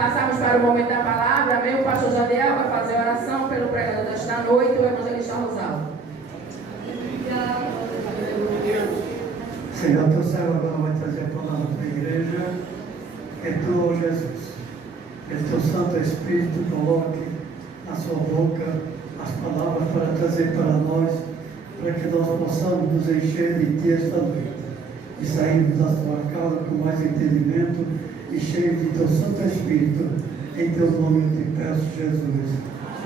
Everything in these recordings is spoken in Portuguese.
Passamos para o momento da palavra. Amém? O pastor Jadiel vai fazer a oração pelo pregador desta noite, o evangelista Rosaldo. Senhor, teu servo agora vai trazer a palavra para a igreja. Que tu, Jesus, que teu Santo Espírito coloque na sua boca as palavras para trazer para nós, para que nós possamos nos encher de ti esta noite e sairmos da tua casa com mais entendimento e cheio de teu Santo Espírito. Em teu nome eu te peço, Jesus.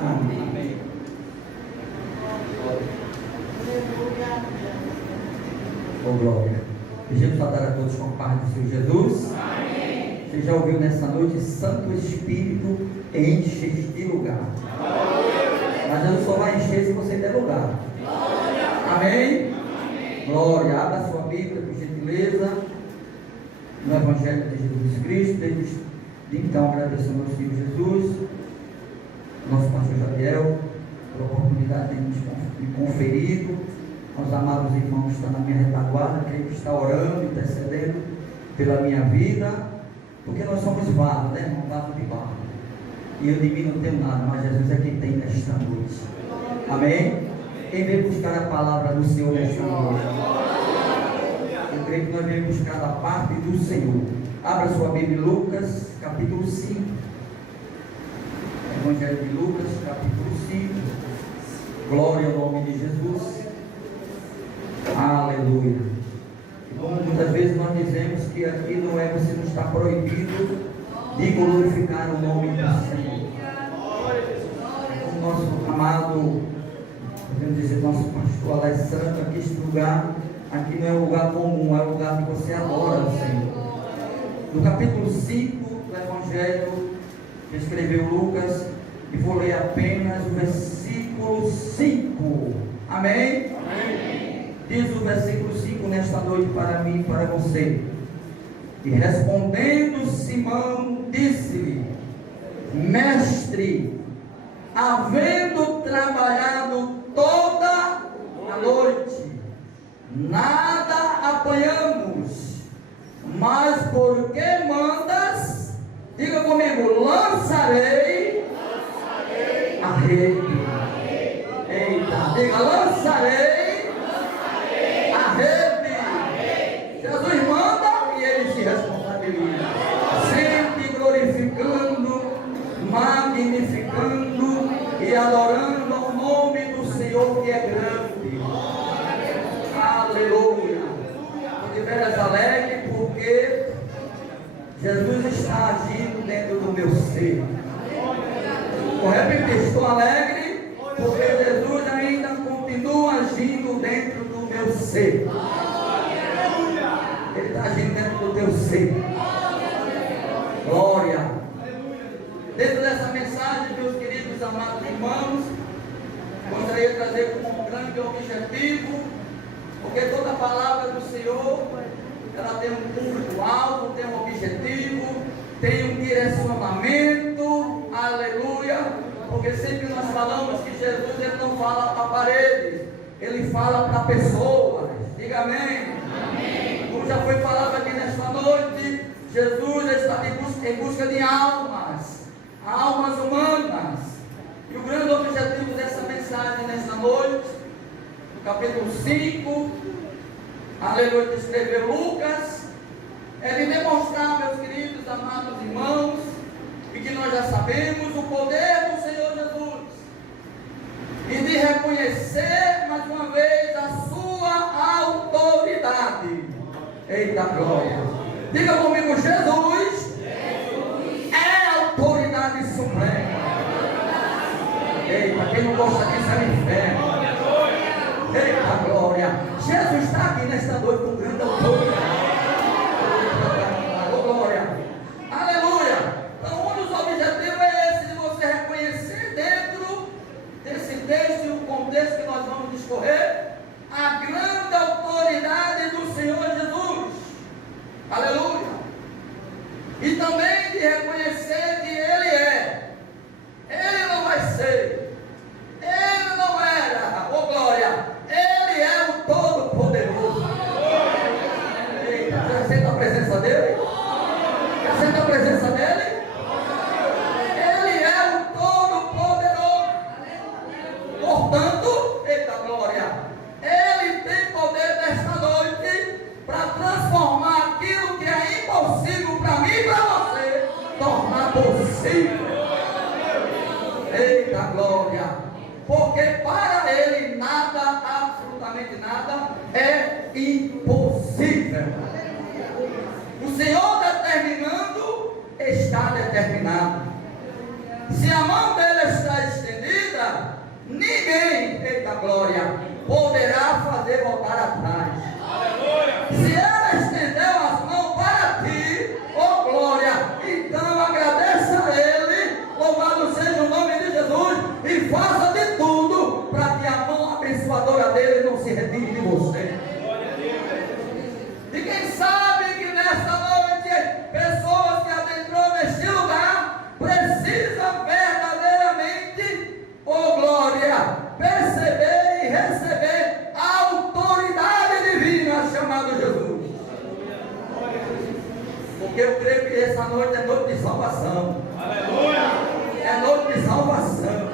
Amém. Oh, glória. Pedimos a dar a todos com a paz do Senhor Jesus. Amém. Você já ouviu nessa noite, Santo Espírito enche este lugar. Mas Jesus só vai encher se você der lugar. Amém? Amém. Glória. Abra a sua Bíblia, por gentileza, no Evangelho de Jesus Cristo. Desde então, agradeço ao nosso Filho Jesus, nosso pastor Jadiel, pela oportunidade de me conferido, aos amados irmãos que estão na minha retaguarda, creio que está orando, intercedendo pela minha vida, porque nós somos vasos, né, irmão? Vaso de barro. E eu de mim não tenho nada, mas Jesus é quem tem nesta noite. Amém? Quem veio buscar a palavra do Senhor nesta noite? Eu creio que nós viemos buscar a parte do Senhor. Abra sua Bíblia, Lucas, capítulo 5. Evangelho de Lucas, capítulo 5. Glória ao nome de Jesus. Aleluia. Como muitas vezes nós dizemos que aqui não é, você não está proibido de glorificar o nome do Senhor. O nosso amado, podemos dizer, nosso pastor Alessandro, aqui este lugar, aqui não é um lugar comum, é um lugar que você adora o Senhor. No capítulo 5 do Evangelho que escreveu Lucas, e vou ler apenas o versículo 5. Amém? Amém. Diz o versículo 5 nesta noite para mim e para você. E respondendo Simão, disse-lhe: Mestre, havendo trabalhado toda a noite, nada apanhamos, mas por que mandas? Diga comigo: lançarei a rede. Eita, diga: lançarei a rede. Jesus manda e ele se responsabiliza, sempre glorificando, magnificando e adorando ao nome do Senhor, que é grande. Aleluia. Estou de veras alegre porque Jesus está agindo dentro do meu ser. Vou repetir, estou alegre porque Jesus ainda continua agindo dentro do meu ser. Ele está agindo dentro do teu ser. Glória. Dentro dessa mensagem, meus queridos amados irmãos, gostaria de trazer como um grande objetivo, porque toda a palavra do Senhor, ela tem um público-alvo, tem um objetivo, tem um direcionamento. Aleluia. Porque sempre nós falamos que Jesus, ele não fala para paredes, ele fala para pessoas. Diga amém. Amém. Como já foi falado aqui nesta noite, Jesus está em busca de almas humanas. E o grande objetivo dessa mensagem nesta noite, no capítulo 5, aleluia, que escreveu Lucas, é de demonstrar, meus queridos, amados irmãos, e que nós já sabemos, o poder do Senhor Jesus, e de reconhecer mais uma vez a sua autoridade. Eita glória! Diga comigo: Jesus é a autoridade suprema. Eita, quem não gosta disso é o inferno. Eita glória! Jesus está aqui nesta noite com grande autoridade. Oh, glória! Aleluia! Então, um dos objetivos é esse, de você reconhecer dentro desse texto e o contexto que nós vamos discorrer, a grande autoridade do Senhor Jesus. Aleluia! E também de reconhecer que Ele é. Ele não vai ser. Ele não era. Oh glória! Ele é o Todo-Poderoso. Eita, você sente a presença dele? Você sente a presença dele? glória. Porque para Ele nada, absolutamente nada, é impossível. O Senhor determinando, está determinado. Se a mão dele está estendida, ninguém, eita glória, poderá fazer voltar atrás. Aleluia. Se ela estendeu as mãos para ti, oh glória, então agradeça a Ele, louvado seja o nome de Jesus, e faça de tudo para que a mão abençoadora dele não se retire de você. E quem sabe que nesta noite, pessoas que adentrou neste lugar, precisam verdadeiramente, oh glória, perceber e receber a autoridade divina chamada Jesus. Porque eu creio que essa noite é noite de salvação. Aleluia! É noite de salvação.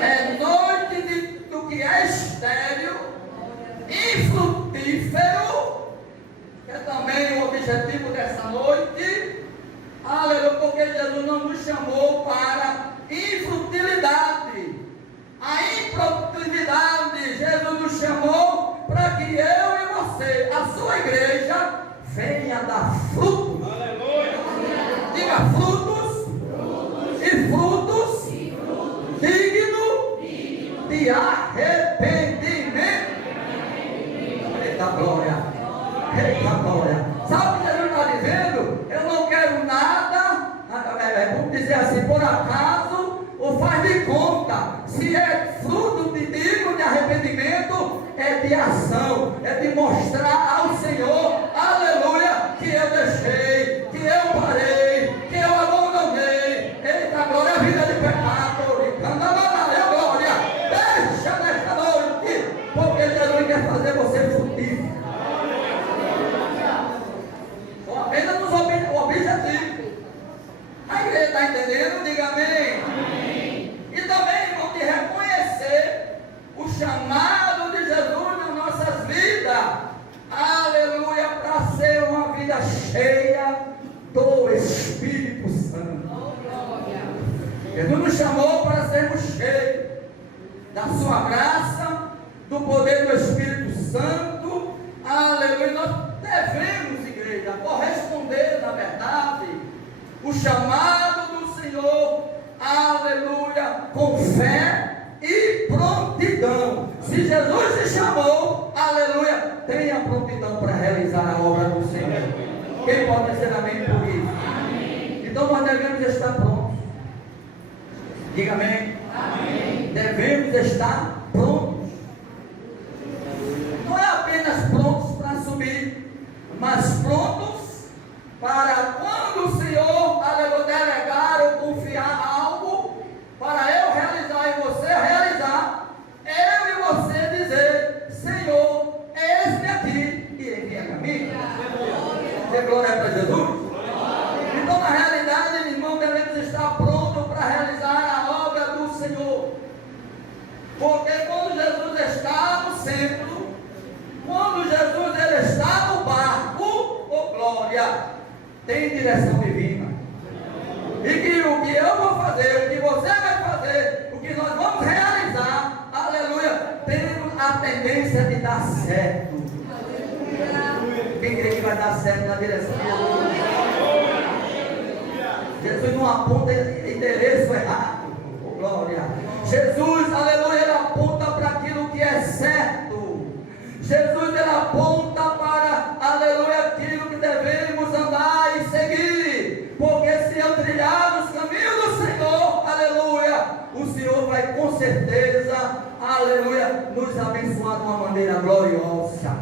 É noite do que é estéril, infrutífero, que é também o objetivo dessa noite. Aleluia, porque Jesus não nos chamou para infrutilidade, a improdutividade. Jesus nos chamou para que eu e você, a sua igreja, venha dar frutos. Aleluia. Diga frutos, e frutos, dignos de arrependimento. Eita glória, eita glória. Sabe o que Jesus está dizendo? Eu não quero nada, vamos dizer assim, por acaso, ou faz de conta. Se é fruto de digno de arrependimento, é de ação, é de mostrar ao Senhor, aleluia, que eu deixei, que eu parei, que eu abandonei. Eita glória, a vida de pecado, é glória. Deixa nesta noite, porque Jesus quer fazer você frutífero. Apenas nos objetivos. A igreja está entendendo? Diga amém. Amém. E também, irmão, de reconhecer o chamado de Jesus nas nossas vidas. Aleluia, para ser uma vida cheia do Espírito Santo. Jesus nos chamou para sermos cheios da sua graça, do poder do Espírito Santo. Aleluia, nós devemos, igreja, corresponder, na verdade, o chamado do Senhor, aleluia, com fé e prontidão. Se Jesus te chamou, aleluia, tenha prontidão para realizar a obra do Senhor. Quem pode dizer amém por isso? Amém. Então nós devemos estar prontos. Diga amém. Amém. Devemos estar prontos. Não é apenas prontos para subir, mas prontos para quando o Senhor, aleluia, delegar ou confiar algo para eu realizar e você realizar, eu e você dizer: Senhor, eis-me aqui e envia a mim. Dê glória para Jesus. Então, na realidade, irmão, devemos estar prontos para realizar a obra do Senhor. Porque quando Jesus está no centro, quando Jesus ele está no barco, oh glória, tem direção divina. E que o que eu vou fazer, o que você vai fazer, o que nós vamos realizar, aleluia, tem a tendência de dar certo. Quem crê que vai dar certo na direção de Jesus? Jesus não aponta endereço errado. Oh, glória. Jesus, aleluia, ele aponta para aquilo que é certo. Jesus, ele aponta para, aleluia, aquilo que devemos andar e seguir. Porque se eu trilhar os caminhos do Senhor, aleluia, o Senhor vai com certeza, aleluia, nos abençoar de uma maneira gloriosa.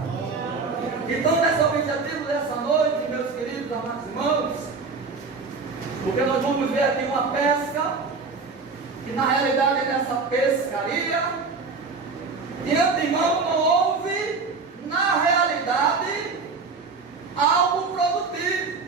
Então, nesse objetivo dessa noite, meus queridos, amados irmãos, porque nós vamos ver aqui uma pesca, que na realidade nessa pescaria, de antemão não houve, na realidade, algo produtivo.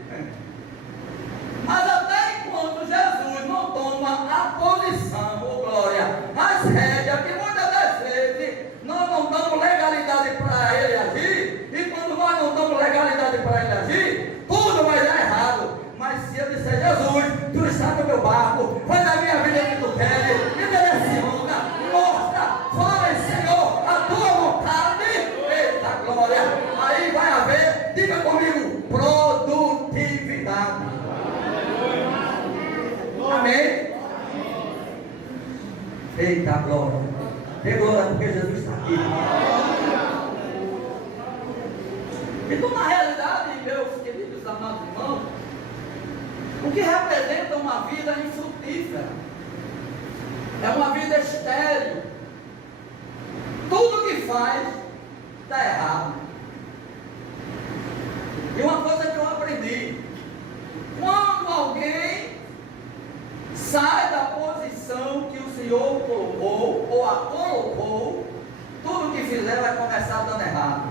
Mas até enquanto Jesus não toma a posição, oh glória, as rédeas, que muitas das vezes nós não damos legalidade para ele agir, e quando nós não damos legalidade para ele agir, tudo vai dar errado. Mas se eu disser: Jesus, tu está no meu barco, faz a minha vida que tu queres, Eita glória. Dê glória porque Jesus está aqui. Então, na realidade, meus queridos amados irmãos, o que representa uma vida infrutífera é uma vida estéril. Tudo que faz está errado. E uma coisa que eu aprendi: quando alguém sai da posição que o Senhor colocou, ou a colocou, tudo que fizer vai começar dando errado.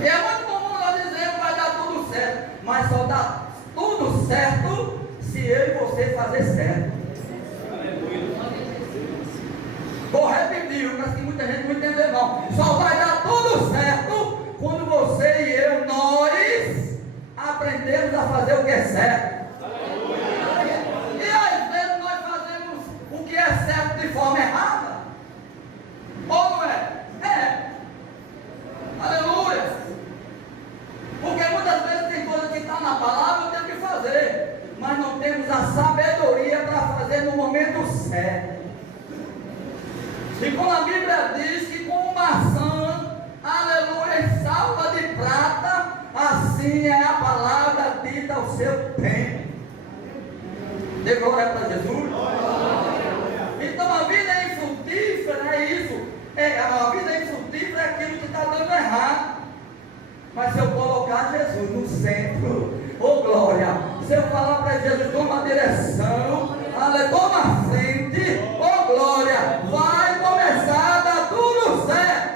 E é muito comum nós dizer que vai dar tudo certo, mas só dá tudo certo se eu e você fazer certo. Vou repetir, eu acho que muita gente não entendeu não. Só vai dar tudo certo quando você e eu, nós aprendemos a fazer o que é certo. E às vezes nós fazemos o que é certo de forma errada. Ou não é? É. Aleluia. Porque muitas vezes tem coisa que está na palavra, eu tenho que fazer, mas não temos a sabedoria para fazer no momento certo. E quando a Bíblia diz que com maçã, aleluia, salva de prata, assim é a palavra dita ao seu tempo. Dê glória para Jesus. Então a vida infrutífera é isso. A vida infrutífera é aquilo que está dando errado. Mas se eu colocar Jesus no centro, oh glória, se eu falar para Jesus, toma a direção, toma a frente, oh glória, vai começar a dar tudo certo.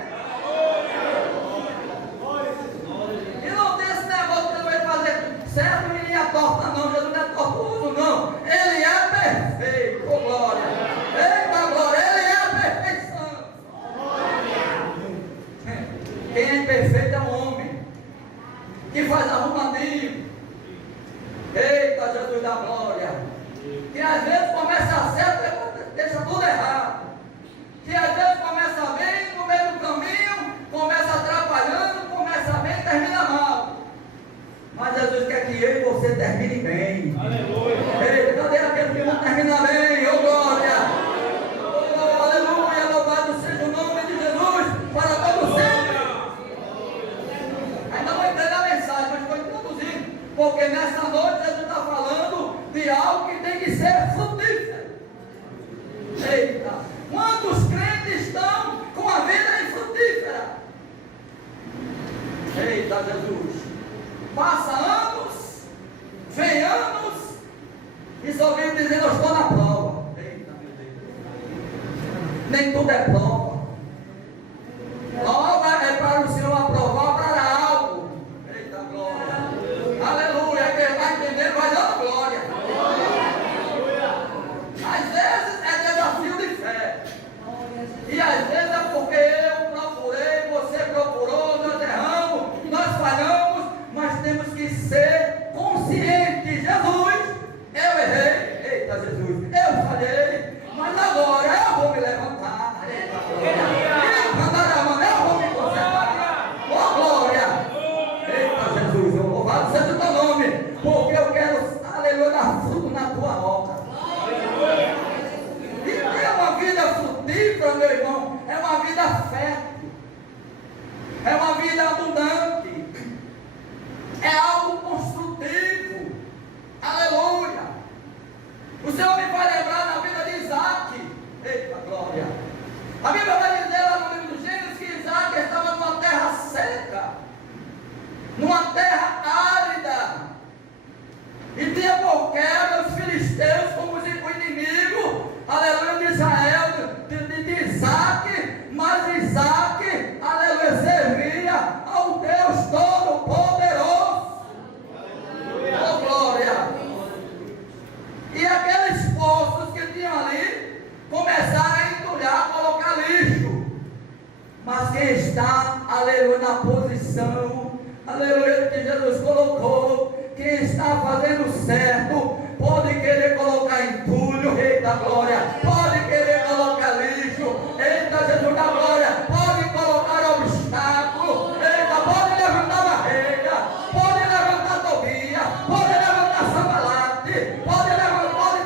E não tem esse negócio que ele vai fazer certo e linha torta não, Jesus não é tortuoso não, ele é perfeito, oh glória, eita glória, ele é a perfeição. Quem é perfeito é um homem que faz arrumadinho. Eita Jesus da glória. Que às vezes começa certo e deixa tudo errado. Que às vezes começa bem, no meio do caminho, começa atrapalhando, começa bem e termina mal. Mas Jesus quer que eu e você termine bem. Aleluia. Eita, cadê aquele que não termina bem? Oh glória. Oh, aleluia, louvado seja o nome de Jesus para todo sempre. Ainda não entrei na mensagem, mas estou introduzindo, porque nessa noite Jesus está falando de algo que tem que ser frutífero. Eita, quantos crentes estão com a vida infrutífera? Eita Jesus, passa anos, vem anos, e só vive dizendo eu estou na prova. Eita meu Deus, nem tudo é prova. Prova é para o Senhor aprovar para algo. Eita glória. Aleluia. Quem vai entender vai dando glória. Às vezes é desafio de fé. E às vezes é porque eu procurei, você procurou, nós erramos, nós falhamos, mas temos que ser conscientes. Jesus, eu errei. Eita Jesus, eu falhei, mas agora eu vou me levantar. Seja o teu nome, porque eu quero, aleluia, dar fruto na tua obra. E ter uma vida frutífera, meu irmão, é uma vida fértil, é uma vida abundante, é algo construtivo. Aleluia. O Senhor me vai lembrar na vida de Isaac. Eita glória. A Bíblia vai dizer lá no livro do Gênesis que Isaac estava numa terra seca, numa terra árida, e tinha por quebra os filisteus como o inimigo, aleluia, de Israel, de Isaac, mas Isaac, aleluia, servia ao Deus Todo-Poderoso. Oh glória. E aqueles poços que tinham ali começaram a entulhar, a colocar lixo, mas quem está, aleluia, na posição, aleluia, que Jesus colocou, quem está fazendo certo, pode querer colocar entulho, rei da glória, pode querer colocar lixo, eita Jesus da glória, pode colocar obstáculo, eita, pode levantar barreira, pode levantar Tobia, pode levantar Sambalate, pode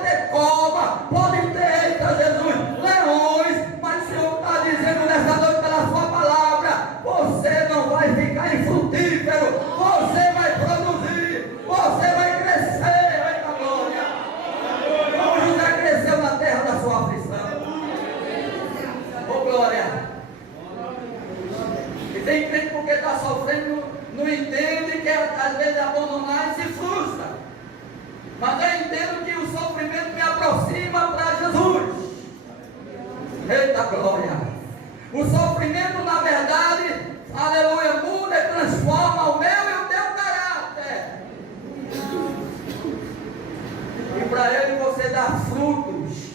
ter cova, pode ter, eita Jesus, Eita glória! O sofrimento, na verdade, aleluia, muda e transforma o meu e o teu caráter. E para ele você dar frutos,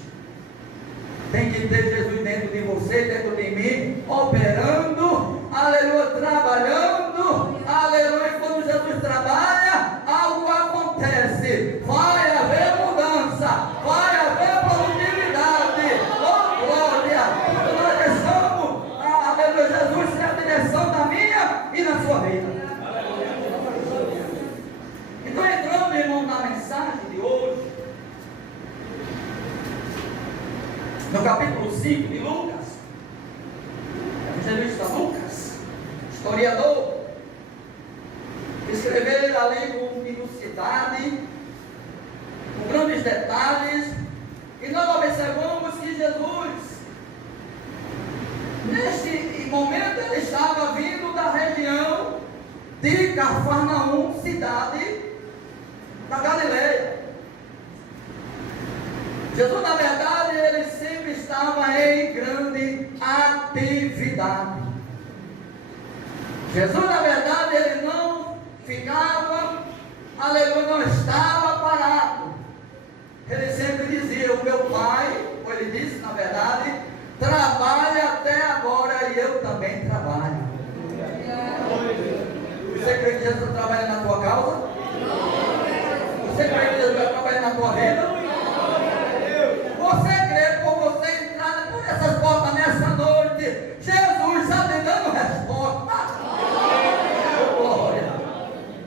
tem que ter Jesus dentro de você, dentro de mim, operando, aleluia, trabalhando, aleluia. E quando Jesus trabalha, algo acontece. Vai haver mudança, vai haver produtividade. Oh glória! Nós deixamos, aleluia, Jesus ser a direção da minha e na sua vida. Então, entrando, irmão, na mensagem de hoje, no capítulo 5 de Lucas, evangelista Lucas, historiador, escreveu ali com minuciosidade, com grandes detalhes, e nós observamos que Jesus, neste momento, ele estava vindo da região de Cafarnaum, cidade da Galileia. Jesus, na verdade, ele sempre estava em grande atividade. Jesus, na verdade, ele não ficava, aleluia, não estava parado. Ele sempre dizia: o meu pai, ou ele disse, na verdade, trabalha até agora e eu também trabalho. Você crê que Jesus trabalha na tua causa? Você crê que Jesus vai trabalhar na tua vida? Você crê, por você entrar por essas portas nessa noite, Jesus está te dando resposta? Glória!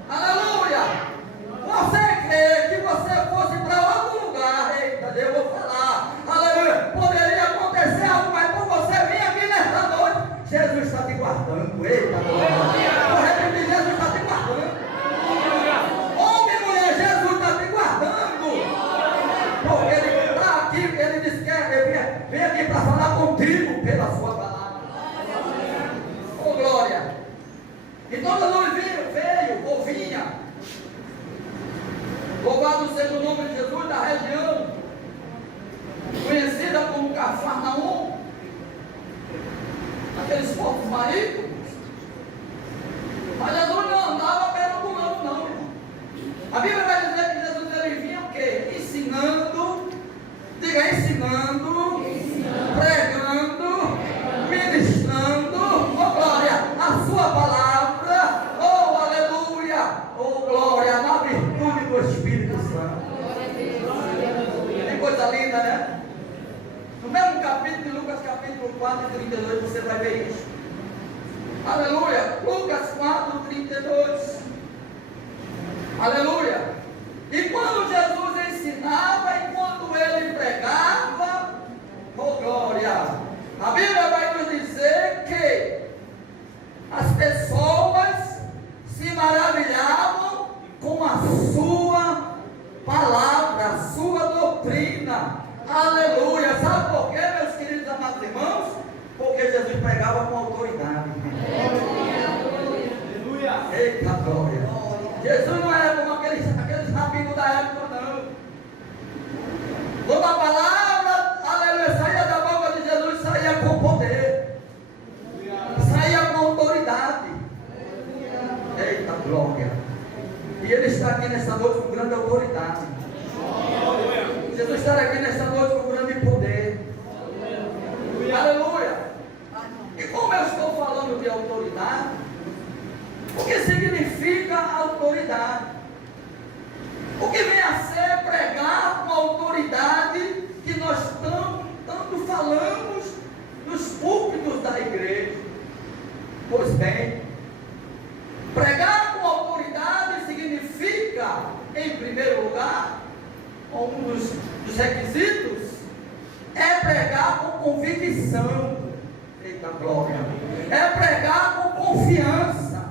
Aleluia! Você crê que você fosse para outro lugar? Eita, eu vou falar. Aleluia! Poderia acontecer algo, mas por você vir aqui nessa noite, Jesus está te guardando. Eita, glória! Vou repetir: Jesus está te guardando. Homem e mulher, Jesus está te guardando. Porque ele está aqui, ele disse que vem aqui para falar contigo pela sua palavra. Oh glória! Então Jesus veio, ou vinha, louvado seja o nome de Jesus, da região conhecida como Cafarnaum, aqueles povos marítimos. Mas Jesus não andava perambulando, não, irmão. A Bíblia vai dizer que Jesus ele vinha o quê? Ensinando, diga ensinando, pregando, ministrando, oh glória, a sua palavra, oh aleluia, oh glória, na virtude do Espírito Santo. Que coisa linda, né? No mesmo capítulo de Lucas, capítulo 4, 32, você vai ver isso. Aleluia, Lucas 4, 32. Aleluia. E quando Jesus ensinava, enquanto ele pregava, oh glória, a Bíblia vai nos dizer que as pessoas se maravilhavam com a sua palavra, a sua doutrina. Aleluia. Sabe por quê, meus queridos amados irmãos? Porque Jesus pregava com autoridade. Aleluia. Eita glória. Jesus não era como aqueles rabinos da época, não. Quando a palavra, aleluia, saía da boca de Jesus, saía com poder, saía com autoridade. Eita glória! E ele está aqui nesta noite com grande autoridade. Jesus está aqui nesta noite com grande poder. Aleluia! E como eu estou falando de autoridade, o que significa autoridade? O que vem a ser pregar com a autoridade que nós tanto falamos nos púlpitos da igreja? Pois bem, pregar com autoridade significa, em primeiro lugar, um dos requisitos, é pregar com convicção. Eita glória! É pregar com confiança.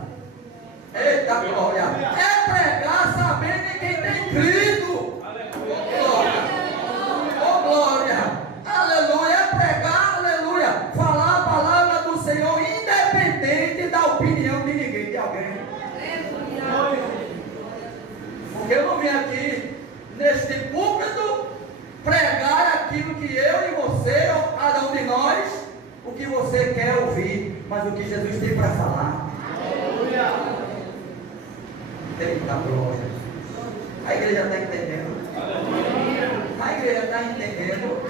Eita glória! É pregar sabendo em quem tem crido. Oh glória! Aleluia! É pregar, aleluia! Falar a palavra do Senhor independente da opinião de ninguém, de alguém. Porque eu não vim aqui neste púlpito pregar aquilo que eu e você, ou cada um de nós, que você quer ouvir, mas o que Jesus tem para falar. Eita glória. A igreja está entendendo. A igreja está entendendo.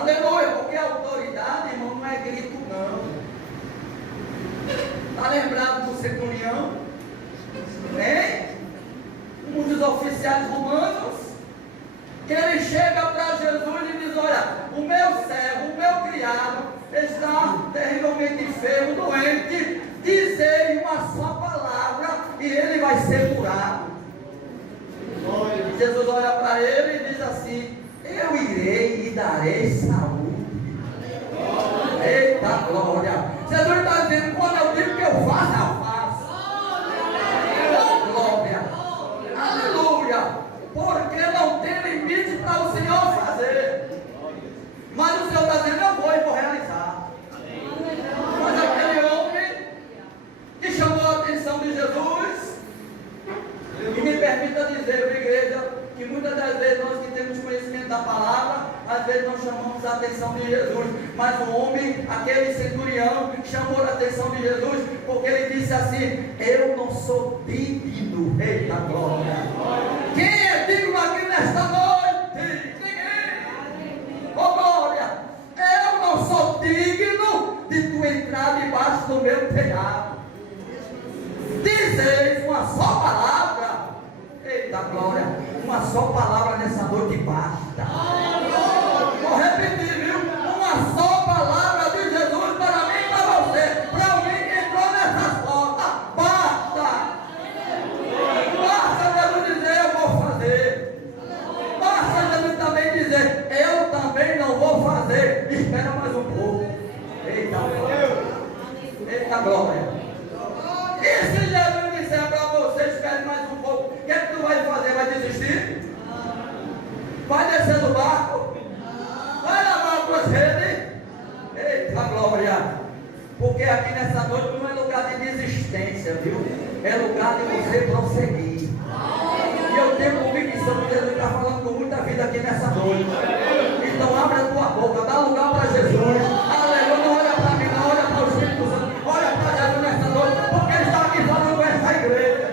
Aleluia, porque a autoridade, irmão, não é grito não. Está lembrado do centurião? Né? Um dos oficiais romanos, que ele chega para Jesus e diz: olha, o meu servo, o meu criado está terrivelmente enfermo, doente, diz-lhe uma só palavra e ele vai ser curado. Jesus olha para ele e diz assim: eu irei e darei saúde. Eita glória! Jesus está dizendo: quando eu digo que eu faço, eu faço. Oh glória! Aleluia! Porque não tem limite para o Senhor fazer. Mas o Senhor está dizendo: eu vou e vou realizar. Mas aquele homem que chamou a atenção de Jesus, e me permita dizer, igreja, que muitas das vezes nós que temos conhecimento da palavra, às vezes não chamamos a atenção de Jesus, mas o homem, aquele centurião, chamou a atenção de Jesus, porque ele disse assim: eu não sou digno. Eita glória! Quem é digno aqui nesta noite? Ninguém! Oh glória! Eu não sou digno de tu entrar debaixo do meu telhado. Dizeis uma só palavra. Eita glória! Uma só palavra nessa noite basta. Vou repetir, viu? Uma só palavra de Jesus para mim e para você. Para alguém que entrou nessa porta. Basta! Basta Jesus dizer: eu vou fazer. Basta Jesus também dizer: eu também não vou fazer. Espera mais um pouco. Eita glória! Eita glória! E se Jesus disser para você: espere mais um pouco, o que é que tu vai fazer? Vai desistir? Vai descer do barco? Vai lavar as tuas redes? Eita glória! Porque aqui nessa noite não é lugar de desistência, viu? É lugar de você prosseguir. E eu tenho convicção que Jesus está falando com muita vida aqui nessa noite. Então abre a tua boca, dá lugar para Jesus. Aleluia! Não olha para mim, não olha para o Espírito Santo. Olha para Jesus nessa noite, porque Ele está aqui falando com essa igreja.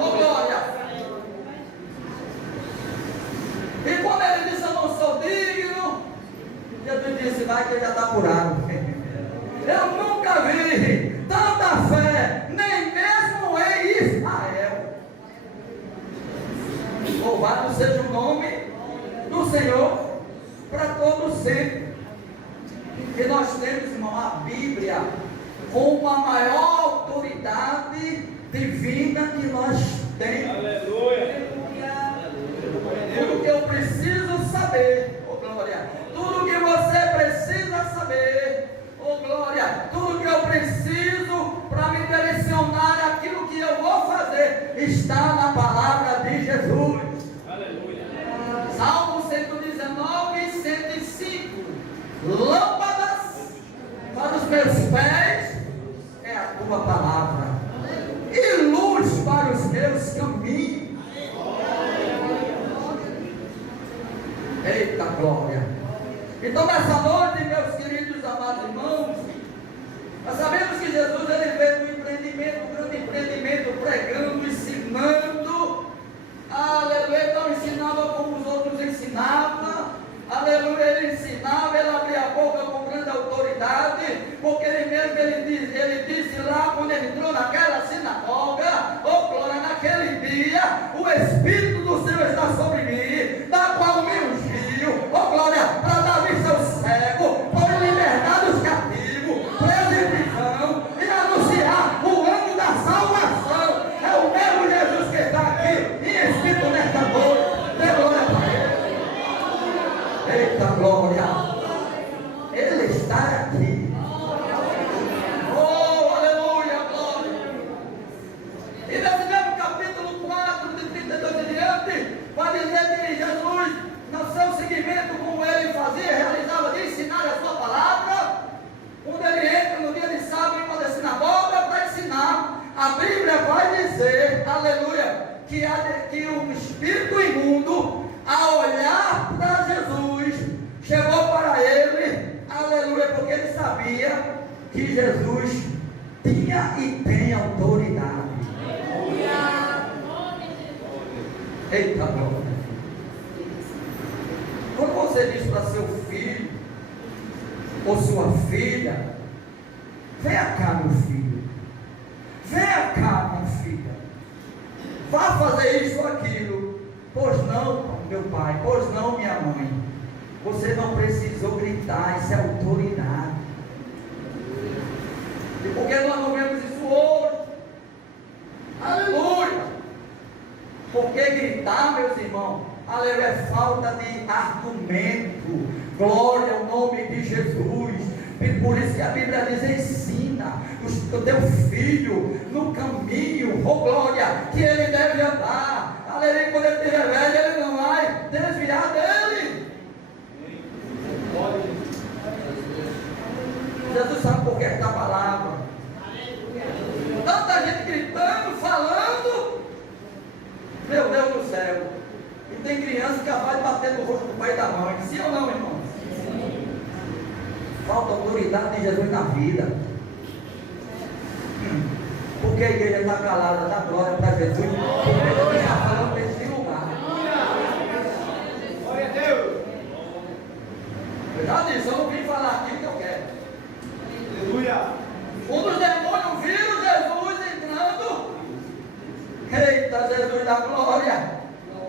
Oh glória! E quando ele disse: eu não sou digno, Jesus disse: vai que ele já está curado. Eu nunca vi tanta fé, nem mesmo em Israel. Louvado seja o nome do Senhor para todo sempre. E nós temos, irmão, a Bíblia como a maior autoridade divina que nós temos. Aleluia! Tudo que eu preciso saber, oh glória, tudo que você precisa saber, oh glória, tudo que eu preciso para me direcionar aquilo que eu vou fazer, está na palavra de Jesus. Aleluia! Salmo 119, 105. Lâmpadas para os meus pés é a tua palavra, e luz para os meus caminhos. Eita glória! Então nessa noite, meus queridos amados irmãos, nós sabemos que Jesus ele veio no empreendimento, um grande empreendimento, pregando, ensinando. Aleluia! Não ensinava como os outros ensinavam. Aleluia! Ele ensinava, ele abria a boca com grande autoridade, porque ele mesmo ele disse lá quando ele entrou naquela sinagoga: oh glória, naquele dia o Espírito do Senhor está sobre mim, da qual me ungiu, oh glória, para dar vista ao cego, para libertar os cativos, presos em prisão, e anunciar o ano da salvação. É o mesmo Jesus que está aqui em Espírito nesta noite. Dê glória para Ele. Eita glória! Ele está aqui. Oh, aleluia, glória! E nesse mesmo capítulo 4, de 32 em diante, vai dizer que Jesus, no seu seguimento, como ele fazia, realizava de ensinar a sua palavra, quando ele entra no dia de sábado em uma das sinagogas para ensinar, a Bíblia vai dizer, aleluia, que o espírito imundo, ao olhar para Jesus, chegou que Jesus tinha e tem autoridade. Eita glória. Quando você diz para seu filho ou sua filha: venha cá, meu filho, venha cá, minha filha, vá fazer isso ou aquilo. Pois não, meu pai, pois não, minha mãe. Você não precisou gritar, isso é autoridade. E por que nós não vemos isso hoje? Aleluia! Porque gritar, meus irmãos, aleluia, é falta de argumento. Glória ao nome de Jesus. E por isso que a Bíblia diz: ensina o teu filho no caminho, oh glória, que ele deve andar. Aleluia, quando ele estiver velho, ele não vai desviar dele. Jesus sabe por que está a palavra. Tanta gente gritando, falando. Meu Deus do céu. E tem criança que vai bater no rosto do pai e da mãe. Sim ou não, irmão? Falta autoridade de Jesus na vida. Porque a igreja está calada, dá glória para Jesus. Porque ele está falando desse lugar. Glória a Deus. Eu já disse, eu não vim falar aquilo que eu quero. Aleluia. Um dos demônios viram Jesus entrando. Eita, Jesus da glória.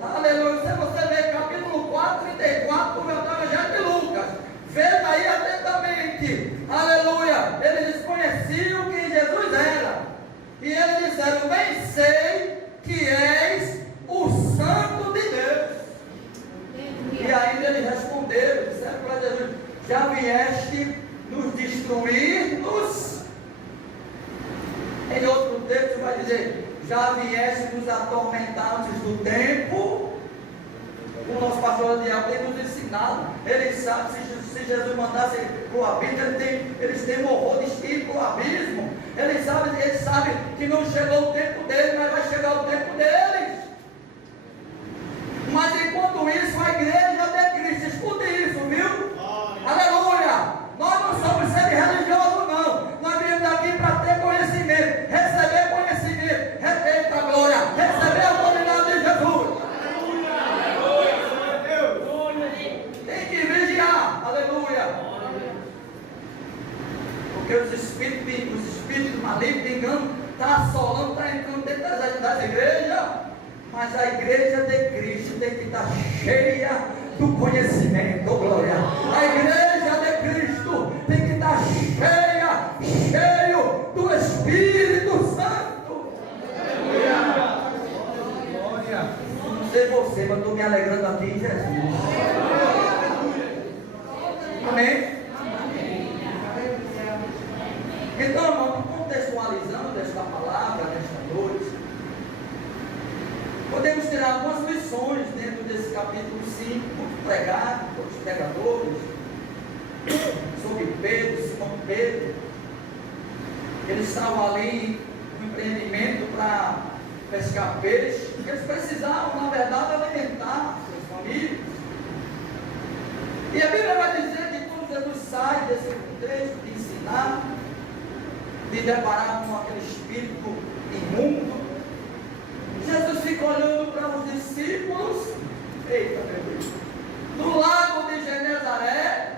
Aleluia. Se você ler capítulo 4, 34 do Evangelho de Lucas, veja aí atentamente. Aleluia. Eles desconheciam quem Jesus era. E eles disseram: bem sei que és o Santo de Deus. E ainda eles responderam, disseram para Jesus: já vieste nos destruir-nos. Em outro texto vai dizer: já vieste nos atormentar antes do tempo. O nosso pastor Daniel tem nos ensinado. Ele sabe, se Jesus mandasse para o abismo, eles têm um horror de ir para o abismo. Ele sabe que não chegou o tempo deles, mas vai chegar o tempo deles. Mas enquanto isso, a igreja de Cristo, escute isso, viu? Aleluia! Nós não somos seres religiosos, não. Nós viemos aqui para ter conhecimento, receber conhecimento, receber a glória, receber a autoridade de Jesus. Tem que vigiar, aleluia. Porque os espíritos malignos de engano estão assolando, estão entrando dentro das igrejas. Mas a igreja de Cristo tem que estar cheia do conhecimento, glória. A igreja de Cristo tem que estar cheio do Espírito Santo. Glória. Não sei você, mas estou me alegrando aqui em Jesus. Amém? Então, irmão, contextualizando esta palavra nesta noite, podemos tirar algumas lições dentro desse capítulo 5, pregado pelos pregadores, sobre Pedro, Simão Pedro. Eles estavam ali no empreendimento para pescar peixe, porque eles precisavam, na verdade, alimentar suas famílias. E a Bíblia vai dizer que quando Jesus sai desse contexto de ensinar, de deparar com aquele espírito imundo, Jesus fica olhando para os discípulos, eita meu Deus, no lago de Genezaré,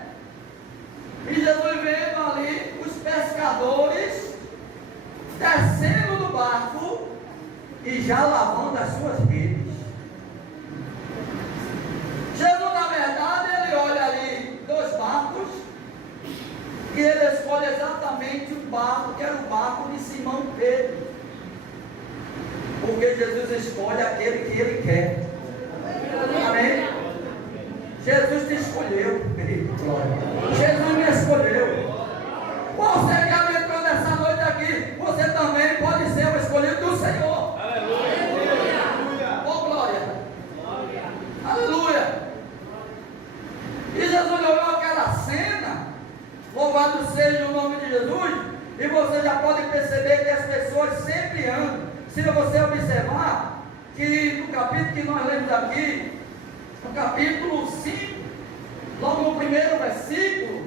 e Jesus vendo ali os pescadores descendo do barco e já lavando as suas redes. Jesus, na verdade, ele olha ali dois barcos e ele escolhe exatamente um barco, que era o barco de Simão Pedro. Porque Jesus escolhe aquele que ele quer. Amém? Jesus te escolheu, querido. Jesus me escolheu. Você que entrou nessa noite aqui, você também pode ser o escolhido do Senhor. Aleluia. Oh, glória. Aleluia. E Jesus olhou aquela cena. Louvado seja o nome de Jesus. E você já pode perceber que as pessoas sempre andam. Se você observar que no capítulo que nós lemos aqui, no capítulo 5, logo no primeiro versículo,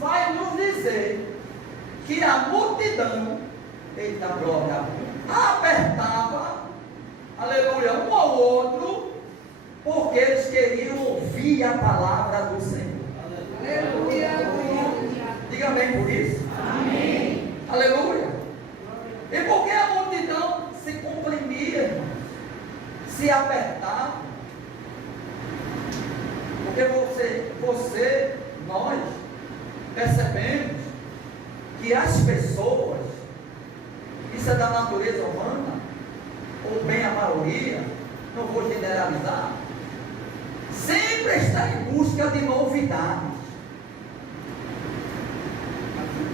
vai nos dizer que a multidão, eita glória, apertava, aleluia, um ao outro, porque eles queriam ouvir a palavra do Senhor. Aleluia. Diga amém por isso. Amém. Aleluia. E porque a multidão se comprimia, se apertava, porque nós percebemos que as pessoas, isso é da natureza humana, ou bem a maioria, não vou generalizar, sempre está em busca de novidades.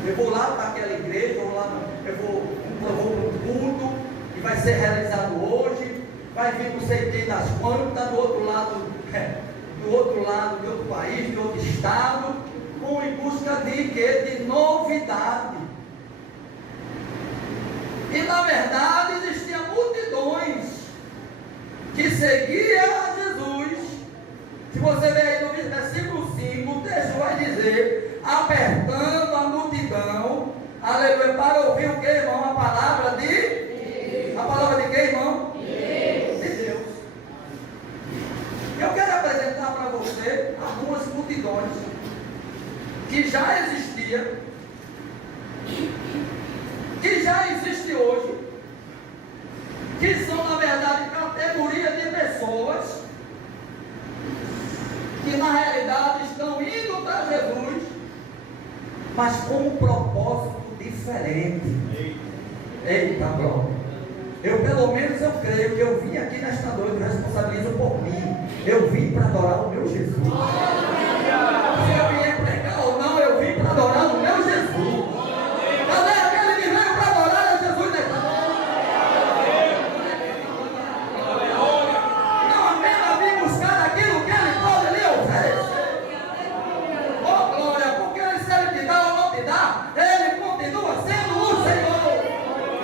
Eu vou lá para aquela igreja, eu vou para um culto que vai ser realizado hoje, vai vir não sei quem das quantas, do outro lado de outro país, de outro estado, vão em busca de quê? De novidade. E na verdade existiam multidões que seguiam a Jesus. Se você ver aí no versículo 5, o texto vai dizer, apertando a multidão, aleluia, para ouvir o que, irmão? A palavra de Deus. A palavra de quem, irmão? Deus. De Deus. Eu quero apresentar para você algumas multidões que já existia, que já existe hoje, que são na verdade categoria de pessoas que na realidade estão indo para Jesus, mas com um propósito diferente. Eita glória! Eu pelo menos eu creio que eu vim aqui nesta noite, eu responsabilizo por mim. Eu vim para adorar o meu Jesus. Se eu vier pregar ou não, eu vim para adorar o meu Jesus. Cadê aquele que veio para adorar a Jesus nesta noite? Não apenas vim buscar aquilo que Ele pode lhe oferecer. Oh glória, porque se Ele te dá ou não te dá, Ele continua sendo o Senhor.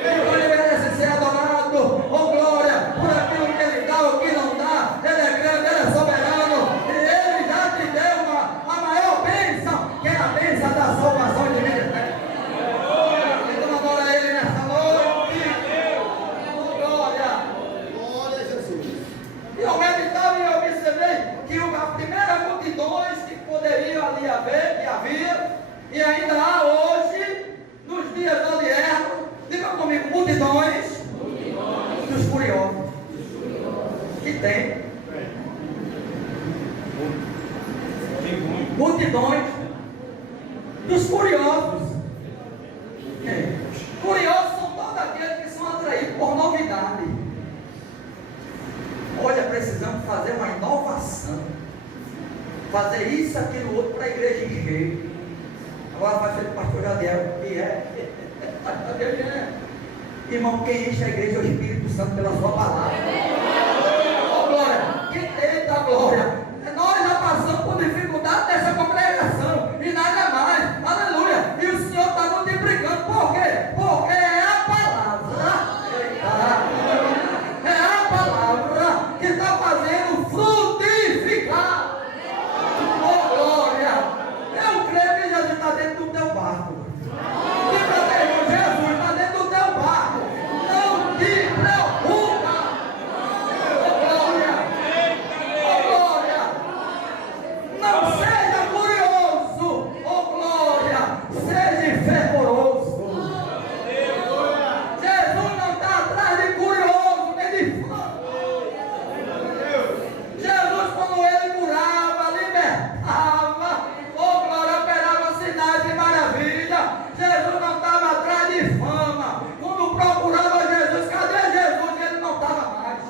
Ele merece ser adorado. Oh glória, por aquilo que Ele dá ou que não dá. Ele é grande, Ele é soberano. E Ele já te deu a maior bênção, que é a bênção da salvação de vida. Então adora Ele nessa noite. Oh glória. Glória a Jesus. E eu meditava e eu observei que a primeira multidões que poderiam ali haver, que havia, e ainda há hoje, nos dias odiernos, diga comigo, multidões dos curiosos. Que tem. Multidões dos curiosos. Curiosos são todos aqueles que são atraídos por novidade. Olha, precisamos fazer uma inovação. Fazer isso, aquilo, outro para a igreja encher. Agora vai ser o pastor Jadiel, que é. Irmão, quem enche a igreja é o Espírito Santo pela sua palavra. Oh, glória! Eita glória! Nós já passamos por dificuldade dessa congregação e nada mais. Aleluia! E o Senhor está multiplicando. Por quê? Porque é a palavra. É a palavra que está fazendo frutificar. Oh, glória! Eu creio que Jesus está dentro do teu barco. Jesus está dentro do teu barco. Não te preocupa. Oh glória. Oh glória. Não seja curioso. Oh glória. Seja fervoroso. Jesus não está atrás de curioso nem de fã. Jesus, quando Ele curava, libertava, oh glória, operava sinais e maravilha. Jesus não estava atrás de fama. Quando procurava Jesus, cadê Jesus? Ele não estava mais.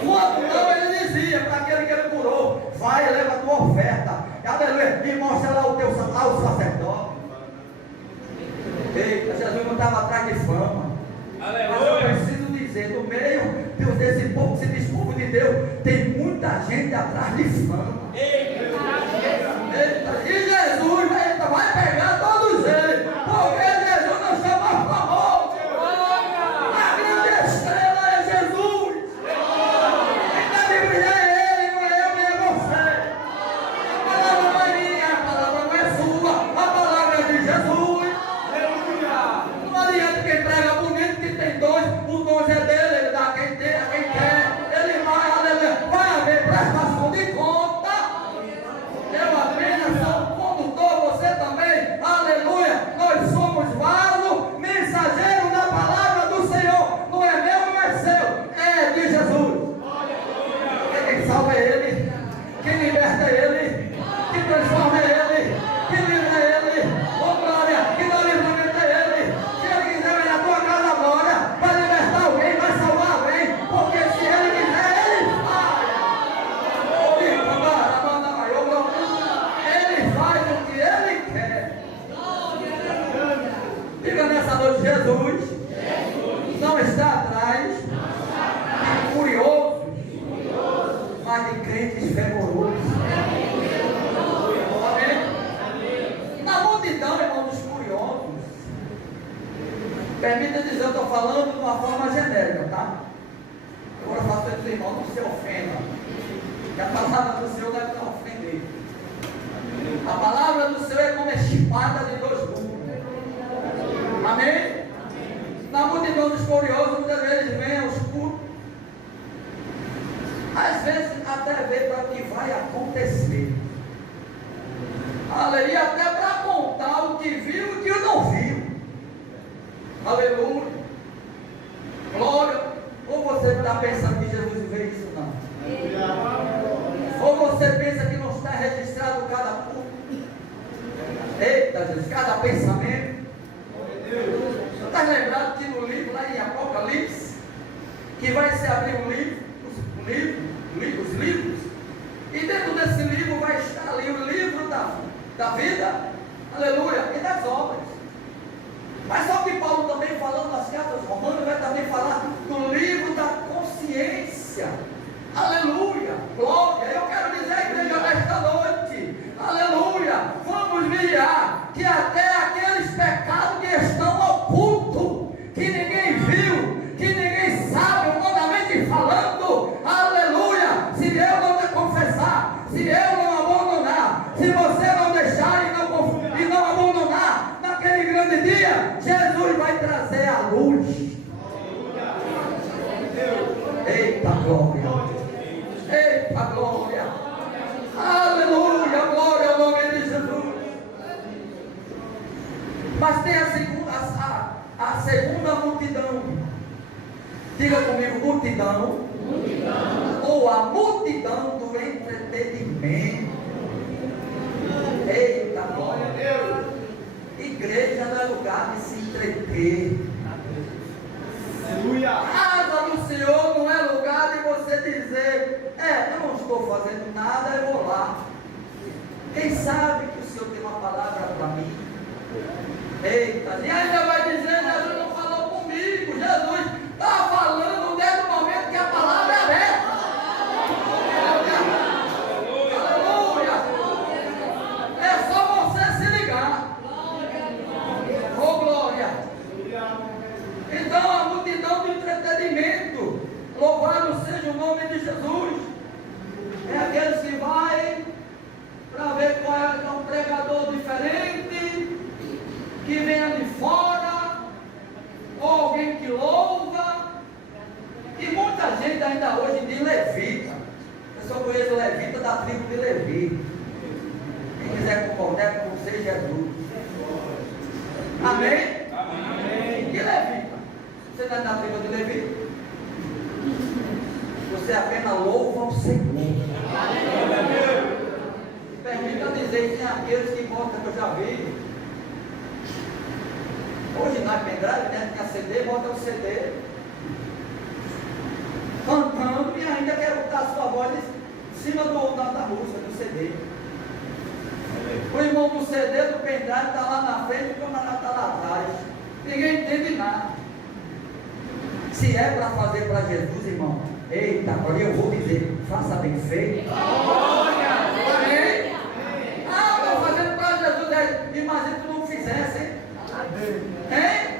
Quando não, Ele dizia para aquele que Ele curou, vai, leva a tua oferta, aleluia, e mostra lá o teu sacerdote. Eita, Jesus não estava atrás de fama. Aleluia. Mas eu preciso dizer, no meio desse povo, se diz povo de Deus, tem muita gente atrás de fama. Eita. E Jesus, eita, vai pegar todos eles, porque Jesus não chama famoso. A grande estrela é Jesus. Quem deve brilhar é Ele, não é eu nem é você. A palavra não é minha, a palavra não é sua, a é Ele, que transforma é Ele, que livra é Ele, oh glória, que dá livramento é Ele. Se Ele quiser vir na tua casa agora, vai libertar alguém, vai salvar alguém, porque se Ele quiser, Ele faz. Ele faz o que Ele quer. Diga nessa noite, Jesus não está atrás de curiosos, mas de crentes fervorosos. Amém? Na multidão, irmão, dos curiosos, permita dizer, eu estou falando de uma forma genérica, tá? Agora eu faço isso, irmão, não se ofenda, que a palavra do Senhor deve estar ofender. A palavra do Senhor é como espada de dois gumes. Amém? Na multidão dos curiosos, muitas vezes vem aos cultos. Às vezes até ver para o que vai acontecer. Aleluia, até para contar o que viu e o que não viu. Aleluia. Glória. Ou você está pensando que Jesus fez isso? Não. Ou você pensa que não está registrado cada culto? Eita Jesus, cada pensamento. Você está lembrado que no livro lá em Apocalipse, que vai se abrir os livros, e dentro desse livro vai estar ali o livro da vida, aleluia, e das obras. Mas só que Paulo também falando nas cartas romanas, vai também falar do livro da consciência, aleluia, glória. Eu quero dizer à igreja nesta noite, aleluia, vamos vigiar, que até aqueles pecados que estão ocultos, que ninguém viu, que ninguém sabe, humanamente falando, aleluia, se eu não te confessar, se eu não abandonar, se você não deixar e não abandonar, naquele grande dia, Jesus vai trazer a luz. Eita glória, eita glória, aleluia, glória ao nome de Jesus. Mas tem a segunda multidão. Diga comigo, multidão. Ou a multidão do entretenimento. Eita glória. Igreja não é lugar de se entreter. Aleluia. Casa do Senhor não é lugar de você dizer, eu não estou fazendo nada, eu vou lá. Quem sabe que o Senhor tem uma palavra para mim? Eita, e ainda vai dizer, Jesus não falou comigo, Jesus está falando desde o momento que a palavra é aberta. Aleluia. É só você se ligar. Oh glória. Então a multidão do entretenimento, louvado seja o nome de Jesus, é aqueles que vai para ver qual é um pregador diferente, que venha de fora, ou alguém que louva, e muita gente ainda hoje de levita. Eu só conheço levita da tribo de Levi. Quem quiser concordar com você, Jesus. Amém? Amém. Que levita? Você não é da tribo de Levi? Você apenas louva o Senhor. Permita dizer que tem aqueles que mostram, que eu já vi. Hoje não é pendrive, né? Tem a CD, bota o CD cantando e ainda quer botar a sua voz em cima da música, do CD. O irmão do CD, do pendrive, está lá na frente e o camarada está lá atrás. Ninguém entende nada. Se é para fazer para Jesus, irmão, eita, agora eu vou dizer, faça bem feito. Amém? Estou fazendo para Jesus, imagina que tu não fizesse, hein? Hein?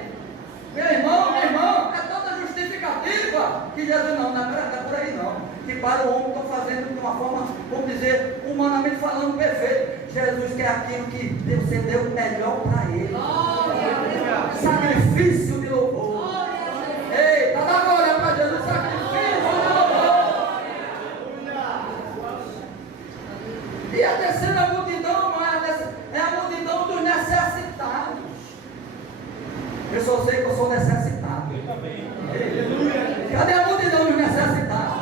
Meu irmão, é tanta justificativa que Jesus não é por aí não. Que para o homem estão fazendo de uma forma, vamos dizer, humanamente falando, perfeito. Jesus quer aquilo que Deus deu o melhor para ele. Sacrifício de louvor. Eita, dá glória para Jesus, sacrifício de louvor. E a terceira multidão é a multidão dos necessitados. Eu só sei que eu sou necessitado. Cadê a multidão dos necessitados?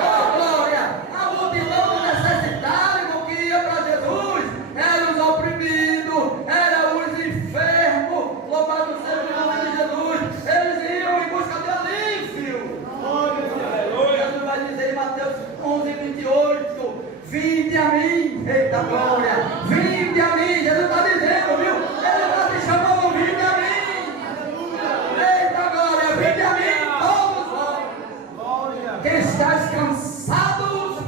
Oh glória! A multidão dos necessitados. a mim. Eita glória. Vinde a mim. Jesus está dizendo, viu? Ele está te chamando, vinde a mim. Eita glória. Vinde a mim, todos vós. Que estáis cansados,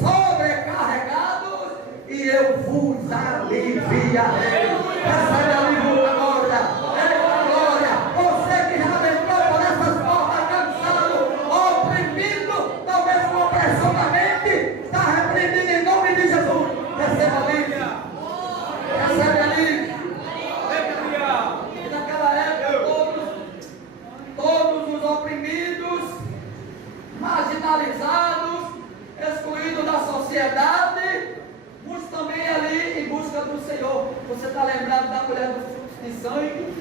sobrecarregados, e eu vos aliviarei. Recebe alívio agora. Eita glória. Você que já entrou por essas portas cansado, oprimido, talvez com opressão na mente, está repreendido em nome de Jesus. Receba alívio. Recebe alívio. E naquela época todos os oprimidos, marginalizados, excluídos da sociedade, muitos também ali em busca do Senhor. Você está lembrado da mulher do fluxo de sangue?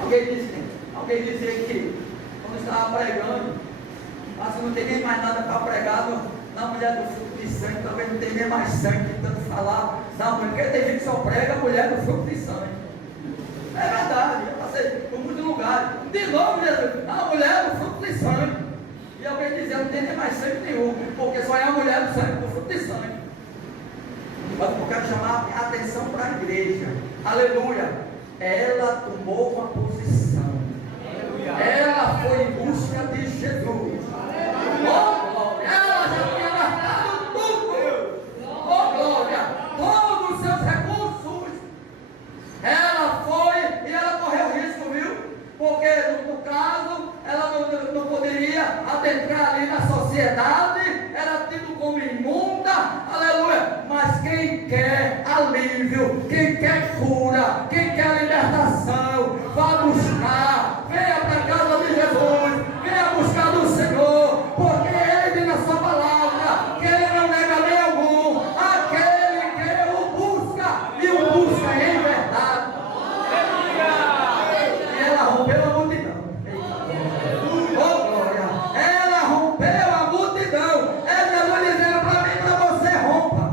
Alguém dizia que quando estava pregando, mas não tem nem mais nada para pregar na mulher do fluxo de sangue, talvez não tem nem mais sangue de tanto falar. Não, porque tem gente que só prega a mulher do fluxo de sangue. É verdade, eu passei por muitos lugares. De novo, Jesus, a mulher do fruto de sangue. E alguém dizia, não tem nem mais sangue nenhum, porque só é a mulher do sangue, do fruto de sangue. Mas eu quero chamar a atenção para a igreja. Aleluia. Ela tomou uma posição. Ela foi em busca de Jesus. Oh, glória. Ela já tinha gastado tudo. Oh, glória. Todos os seus recursos. Ela foi e ela correu risco, viu? Porque no caso, ela não poderia adentrar ali na sociedade, era tido como imunda, aleluia. Mas quem quer alívio, quem quer cura, quem quer libertação, vá buscar, venha para a casa de Jesus, venha buscar do Senhor, porque Ele diz na sua palavra, que Ele não nega nem algum, aquele que o busca, e o busca em verdade. E ela rompeu a multidão. Oh, glória. Ela rompeu a multidão. É Jesus dizendo para mim, para você, rompa.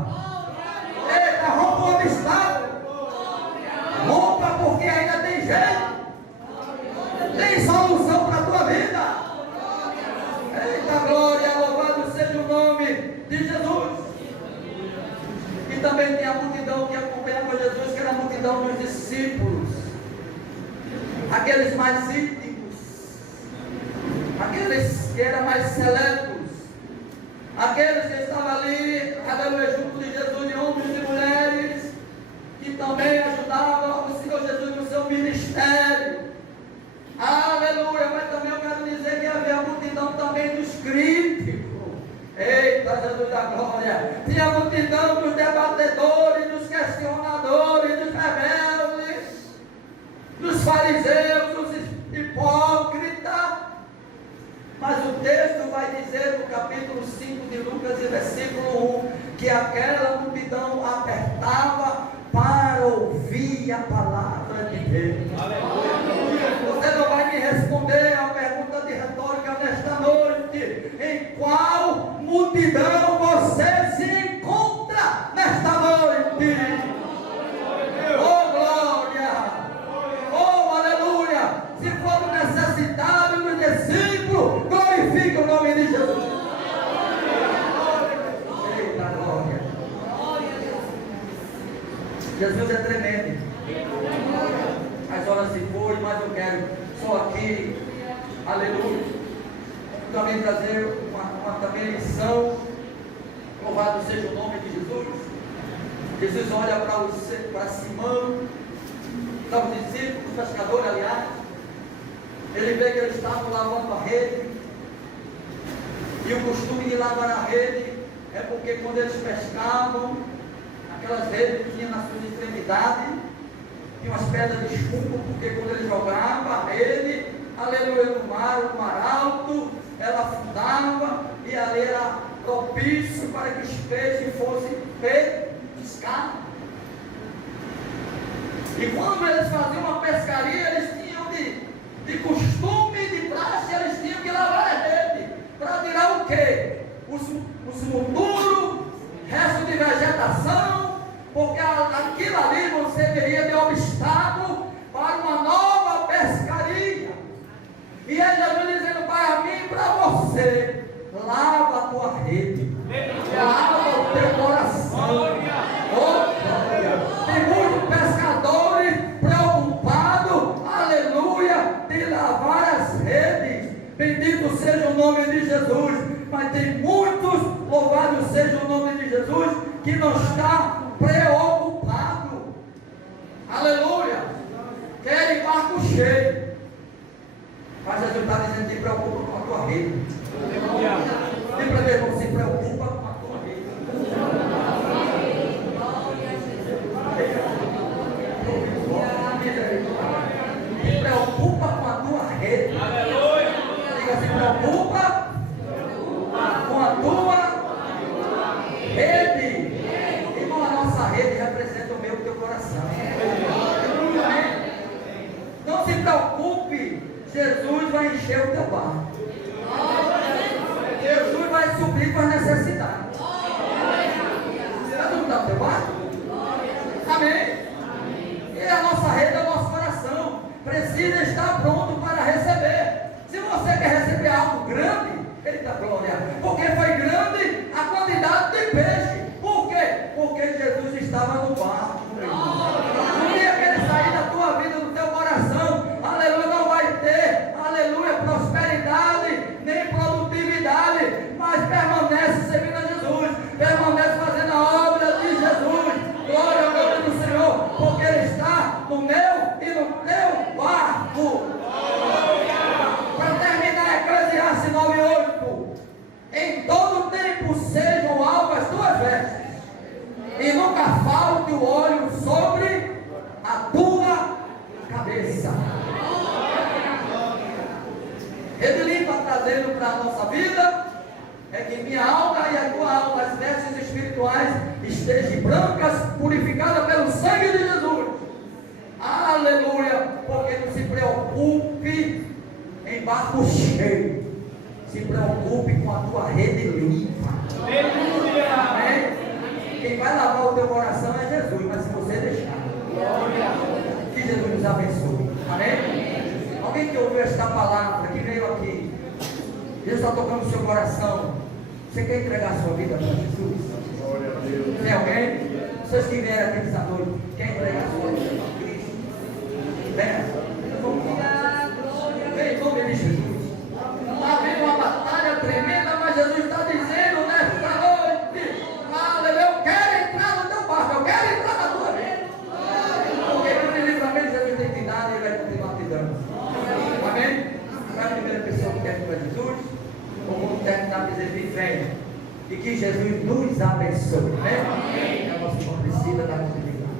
Eita, rompa o obstáculo. Rompa porque ainda tem jeito. Tem solução para a tua vida. Eita glória, louvado seja o nome de Jesus. E também tem a multidão que acompanhava Jesus, que era a multidão dos discípulos, aqueles mais íntimos, aqueles que eram mais seletos, aqueles que estavam ali, aleluia, junto de Jesus, de homens e mulheres, que também ajudavam o Senhor Jesus no seu ministério. Aleluia, mas também eu quero dizer que havia a multidão também dos críticos. Eita, Jesus da glória. Tinha a multidão dos debatedores, dos questionadores, dos rebeldes, dos fariseus, dos hipócritas. Mas o texto vai dizer no capítulo 5 de Lucas e versículo 1, que aquela multidão apertava para ouvir a palavra de Deus. Aleluia. Você não vai me responder a pergunta de retórica nesta noite. Em qual multidão você se encontra nesta noite? Oh, glória! Oh, aleluia! Se for necessitado do discípulo, glorifique o nome de Jesus. Eita glória! Jesus é tremendo. As horas se foi, mas eu quero só aqui, aleluia, também trazer uma também lição. Louvado seja o nome de Jesus. Jesus olha para Simão, para os discípulos, os pescadores, aliás. Ele vê que eles estavam lavando a rede. E o costume de lavar a rede é porque quando eles pescavam, aquelas redes tinham na sua extremidade, tinha umas pedras de chumbo, porque quando eles jogavam a rede, aleluia, no mar alto, ela afundava, e ali era propício para que os peixes fossem pescados. E quando eles faziam uma pescaria, eles tinham de costume, de praxe, eles tinham que lavar a rede, para tirar o quê? Os moturos, resto de vegetação, porque aquilo ali não serviria de obstáculo para uma nova pescaria. E ele está dizendo para mim e para você: lava a tua rede. que não está preocupado. Aleluia. Quer ir barco cheio. Mas Jesus está dizendo: se preocupa com a tua rede. Diz para Deus: se preocupa com a tua rede. Se preocupa com a tua rede. Diga: se preocupa com a tua rede. Irmão, a nossa rede representa o meu e o teu coração. Não se preocupe, Jesus vai encher o teu barco. Jesus vai suprir com as necessidades. Está tudo no teu barco? Amém? E a nossa rede é o nosso coração. Precisa estar pronto para receber. Se você quer receber algo grande, eita glória, porque foi grande a quantidade de peixe. Por quê? Porque Jesus estava no barco. No dia que ele sair da tua vida, do teu coração, aleluia, não vai ter, aleluia, prosperidade, nem produtividade, mas permanece servindo a Jesus, permanece fazendo a obra de Jesus. Glória ao nome do Senhor, porque ele está no meu e no teu barco. Para terminar, Eclesiastes 9:8: em todo tempo sejam alvas as tuas vestes, e nunca falte o óleo sobre a tua cabeça. Ele está trazendo para a nossa vida é que minha alma e a tua alma, as vestes espirituais, estejam brancas, purificadas pelo sangue de Jesus. Aleluia! Porque não se preocupe em barco cheio, se preocupe com a tua rede limpa. Amém? Quem vai lavar o teu coração é Jesus, mas se você deixar, que Jesus nos abençoe. Amém? Alguém que ouviu esta palavra, que veio aqui, Deus está tocando o seu coração, você quer entregar a sua vida para Jesus? Tem alguém? Vocês que vieram aqui essa noite, quer entregar a sua vida para Cristo? Venha. Vem em nome de Jesus. Está havendo uma batalha tremenda, mas Jesus está dizendo nesta noite: aleluia, eu quero entrar no teu barco, eu quero entrar na tua vida. Porque no livramento Jesus tem te dado e ele vai continuar te dando. Amém? Não é a primeira pessoa que quer para Jesus, ou como terminar dizendo: venha. E que Jesus nos abençoe. Amém? A nossa irmã precisa da continuidade.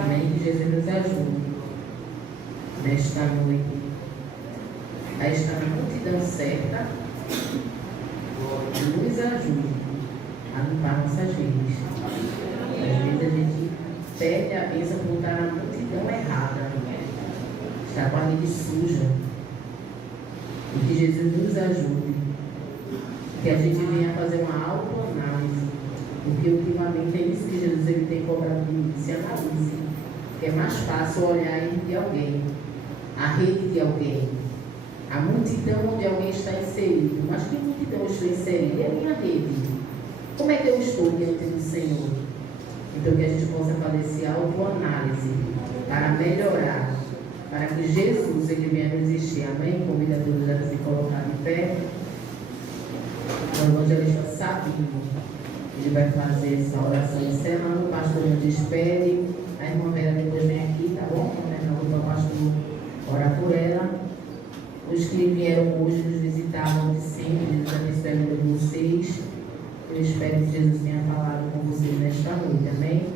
Amém. Que Jesus nos ajude nesta noite a estar na multidão certa, nos ajude a limpar nossas vidas. Às vezes a gente pede a bênção por estar na multidão errada, está com a rede suja. E que Jesus nos ajude, que a gente venha fazer uma autoanálise, porque ultimamente é isso que Jesus ele tem cobrado de mim: se analise, que é mais fácil olhar de alguém, a rede de alguém, a multidão onde alguém está inserido. Mas que multidão eu estou inserido? É a minha rede. Como é que eu estou diante do Senhor? Então que a gente possa fazer essa autoanálise para melhorar, para que Jesus ele venha nos existir. Amém? Convido a todos a se colocar de pé. O evangelista Sabino, ele vai fazer essa oração encerrando. O pastor nos despede. A irmã Vera depois vem aqui, tá bom? O pastor ora por ela. Os que vieram hoje nos visitavam de sempre, Jesus abençoe a vida de vocês. Eu espero que Jesus tenha falado com vocês nesta noite, amém?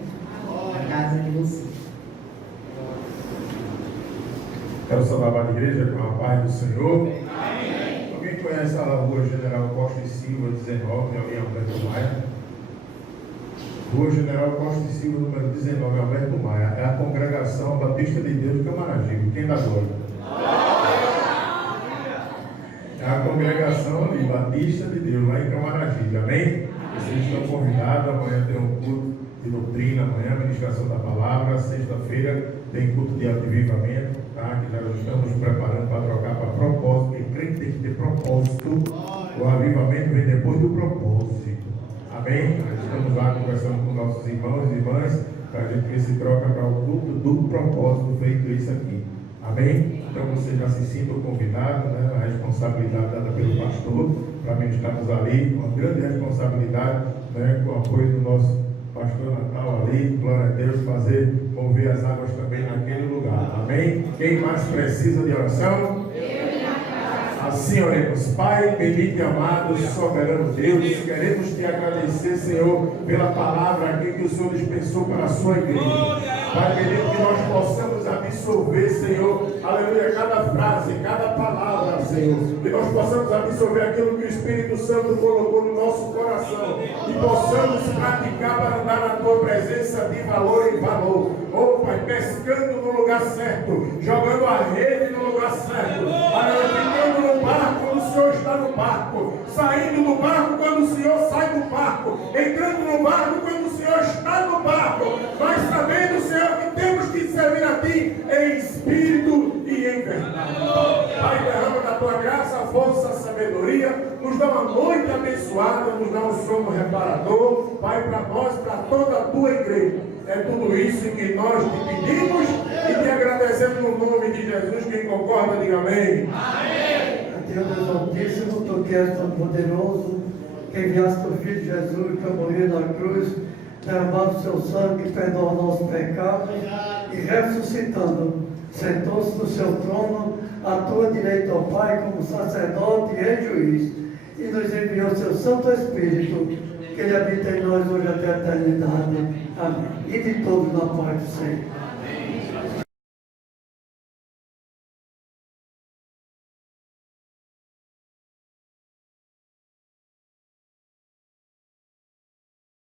A casa de vocês. Quero saudar a igreja com a paz do Senhor. Amém. Alguém conhece a Rua General Costa e Silva 19, ali em Alberto Maia? Rua General Costa e Silva, número 19, Alberto Maia. É a Congregação Batista de Deus de Camaragibe. Quem dá glória? É a congregação ali, Batista de Deus, lá em Camaragibe. Amém? Vocês estão convidados. Amanhã tem um culto de doutrina, amanhã ministração da palavra. Sexta-feira tem culto de avivamento, tá? Que já estamos preparando para trocar para propósito, porque crente tem que ter propósito. O avivamento vem depois do propósito. Amém? Nós estamos lá conversando com nossos irmãos e irmãs para a gente ver se troca para o culto do propósito feito isso aqui. Amém? Então você já se sinta convidado, né? A responsabilidade dada pelo pastor para ministrarmos ali, uma grande responsabilidade, né, com o apoio do nosso pastor Natal ali, glória a Deus, fazer mover as águas também naquele lugar, amém? Quem mais precisa de oração? Assim oremos. Pai, bendito e amado, soberano Deus, queremos te agradecer, Senhor, pela palavra aqui que o Senhor dispensou para a sua igreja. Pai, bendito, que nós possamos absorver, Senhor, aleluia, cada frase, cada palavra, Senhor, que nós possamos absorver aquilo que o Espírito Santo colocou no nosso coração e possamos praticar para andar na tua presença de valor em valor. Oh, Pai, pescando no lugar certo, jogando a rede no lugar certo, ficando no barco quando o Senhor está no barco, saindo do barco quando o Senhor sai do barco, entrando no barco quando o Senhor está no barco, mas sabendo, Senhor, que temos que servir a Ti em espírito e em verdade. Pai, derrama da Tua graça, a força, a sabedoria, nos dá uma noite abençoada, nos dá um sono reparador, Pai, para nós, para toda a Tua igreja. É tudo isso que nós te pedimos e te agradecemos no nome de Jesus. Quem concorda, diga amém. Amém. Deus Altíssimo, Tu que és tão poderoso, que enviaste o Filho Jesus para morrer na cruz, derramando o seu sangue, perdoando nossos pecados e ressuscitando, sentou-se no seu trono, à tua direita, ó Pai, como sacerdote e juiz, e nos enviou o seu Santo Espírito, que Ele habita em nós hoje até a eternidade. Amém. E de todos na paz do Senhor.